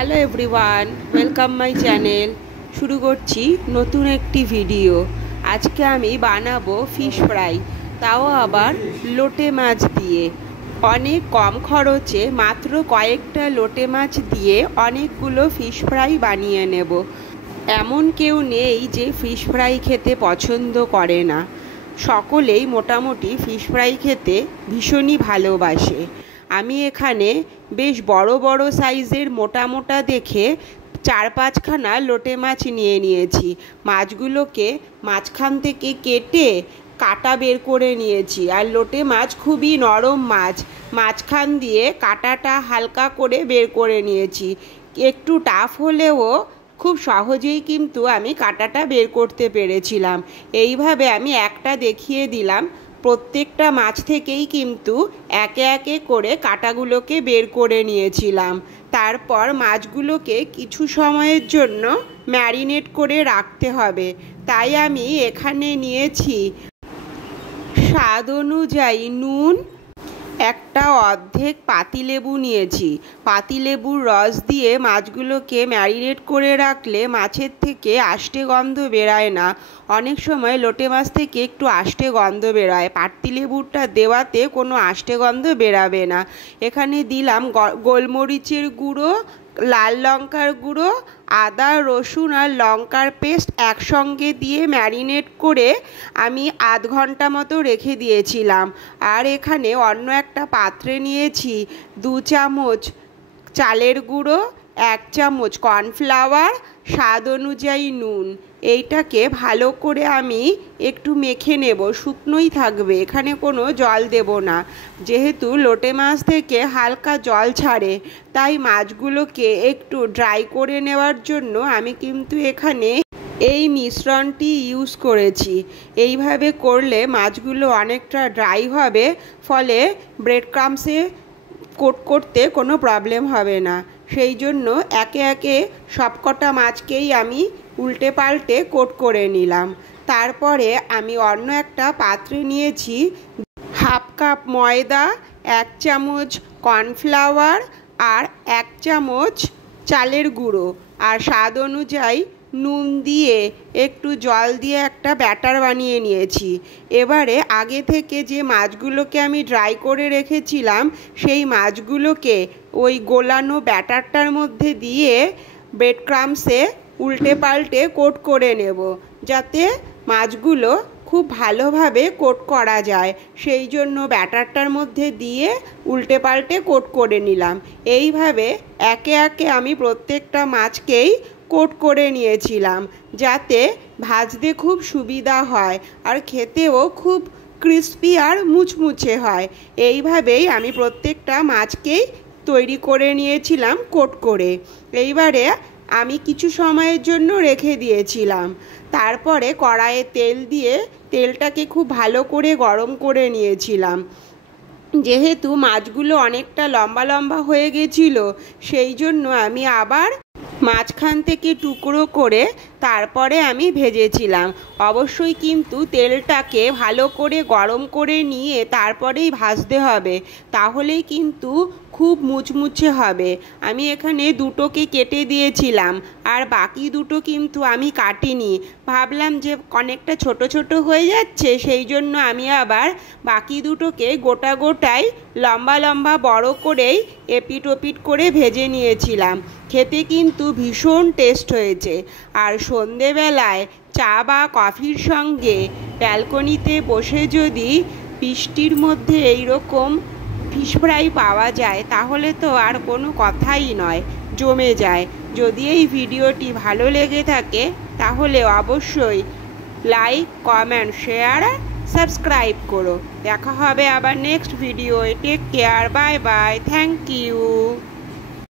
Hello everyone, welcome my channel. শুরু করছি নতুন একটি ভিডিও। আজকে আমি বানাবো ফিশ ফ্রাই, তাও আবার লোটে মাছ দিয়ে। অনেক কম খরচে মাত্র কয়েকটা লোটে মাছ দিয়ে অনেকগুলো ফিশ ফ্রাই বানিয়ে নেব। এমন কেউ নেই যে ফিশ ফ্রাই খেতে পছন্দ করে না। সকলেই মোটামুটি ফিশ ফ্রাই খেতে ভীষণই ভালোবাসে। আমি এখানে বেশ বড় বড় সাইজের মোটা মোটা দেখে 4-5খানা লোটে মাছ নিয়ে নিয়েছি। মাছগুলোকে মাঝখান থেকে কেটে কাটা বের করে নিয়েছি। আর লোটে মাছ খুবই নরম মাছ, মাঝখান দিয়ে কাটাটা হালকা করে বের করে নিয়েছি। একটু টাফ হলেও খুব সহজেই কিন্তু আমি কাটাটা বের করতে পেরেছিলাম। এইভাবে আমি একটা দেখিয়ে দিলাম। প্রত্যেকটা মাছ থেকেই কিন্তু একে একে করে কাটাগুলোকে বের করে নিয়েছিলাম। তারপর মাছগুলোকে কিছু সময়ের জন্য ম্যারিনেট করে রাখতে হবে। তাই আমি এখানে নিয়েছি স্বাদ অনুযায়ী নুন, একটা অর্ধেক পাতিলেবু নিয়েছি। পাতিলেবুর রস দিয়ে মাছগুলোকে ম্যারিনেট করে রাখলে মাছের থেকে আষ্টে গন্ধ বেরায় না। অনেক সময় লোটে মাছ থেকে একটু আষ্টে গন্ধ বেরায়, পাতিলেবুটা দেওয়াতে কোনো আষ্টে গন্ধ বেরাবে না। এখানে দিলাম গোলমরিচের গুঁড়ো, লাল লঙ্কার গুঁড়ো, আদা রসুন আর লঙ্কার পেস্ট একসঙ্গে দিয়ে ম্যারিনেট করে আমি আধ ঘন্টা মতো রেখে দিয়েছিলাম। আর এখানে অন্য একটা পাত্রে নিয়েছি 2 চামচ চালের গুঁড়ো, 1 চামচ কর্নফ্লাওয়ার, স্বাদ অনুযায়ী নুন। এইটাকে ভালো করে আমি একটু মেখে নেব, শুকনোই থাকবে, এখানে কোনো জল দেব না। যেহেতু লোটে মাছ থেকে হালকা জল ছাড়ে, তাই মাছগুলোকে একটু ড্রাই করে নেওয়ার জন্য আমি কিন্তু এখানে এই মিশ্রণটি ইউজ করেছি। এইভাবে করলে মাছগুলো অনেকটা ড্রাই হবে, ফলে ব্রেড ক্রাম্বসে কোট করতে কোনো প্রবলেম হবে না। সেই জন্য একে একে সবকটা মাছকেই আমি উল্টে পাল্টে কোট করে নিলাম। তারপরে আমি অন্য একটা পাত্রে নিয়েছি হাফ কাপ ময়দা, 1 চামচ কর্নফ্লাওয়ার আর 1 চামচ চালের গুঁড়ো আর স্বাদ অনুযায়ী নুন দিয়ে একটু জল দিয়ে একটা ব্যাটার বানিয়ে নিয়েছি। এবারে আগে থেকে যে মাছগুলোকে আমি ড্রাই করে রেখেছিলাম, সেই মাছগুলোকে ওই গোলানো ব্যাটারটার মধ্যে দিয়ে ব্রেড ক্রাম্বসে উল্টে পাল্টে কোট করে নেব, যাতে মাছগুলো খুব ভালোভাবে কোট করা যায়। সেই জন্য ব্যাটারটার মধ্যে দিয়ে উল্টে পাল্টে কোট করে নিলাম। এইভাবে একে একে আমি প্রত্যেকটা মাছকেই কোট করে নিয়েছিলাম, যাতে ভাজতে খুব সুবিধা হয় আর খেতেও খুব ক্রিস্পি আর মুচমুচে হয়। এইভাবেই আমি প্রত্যেকটা মাছকেই তৈরি করে নিয়েছিলাম কোট করে। এইবারে আমি কিছু সময়ের জন্য রেখে দিয়েছিলাম। তারপরে কড়াইয়ে তেল দিয়ে তেলটাকে খুব ভালো করে গরম করে নিয়েছিলাম। যেহেতু মাছগুলো অনেকটা লম্বা লম্বা হয়ে গেছিলো, সেই জন্য আমি আবার মাঝখান থেকে টুকরো করে তারপরে আমি ভেজেছিলাম। অবশ্যই কিন্তু তেলটাকে ভালো করে গরম করে নিয়ে তারপরেই ভাজতে হবে, তাহলেই কিন্তু খুব মুচমুচে হবে। আমি এখানে দুটোকে কেটে দিয়েছিলাম, আর বাকি দুটো কিন্তু আমি কাটিনি। ভাবলাম যে অনেকটা ছোট ছোট হয়ে যাচ্ছে, সেই জন্য আমি আবার বাকি দুটোকে গোটা গোটাই লম্বা লম্বা বড় করেই এপিট ওপিট করে ভেজে নিয়েছিলাম। খেতে কিন্তু ভীষণ টেস্ট হয়েছে। আর সন্ধেবেলায় চা বা কফির সঙ্গে ব্যালকনিতে বসে যদি বৃষ্টির মধ্যে এইরকম ফিশ ফ্রাই পাওয়া যায়, তাহলে তো আর কোনো কথাই নয়, জমে যায়। যদি এই ভিডিওটি ভালো লেগে থাকে তাহলে অবশ্যই লাইক, কমেন্ট, শেয়ার আর সাবস্ক্রাইব করো। দেখা হবে আবার নেক্সট ভিডিওয়ে। Take care, bye bye, thank you.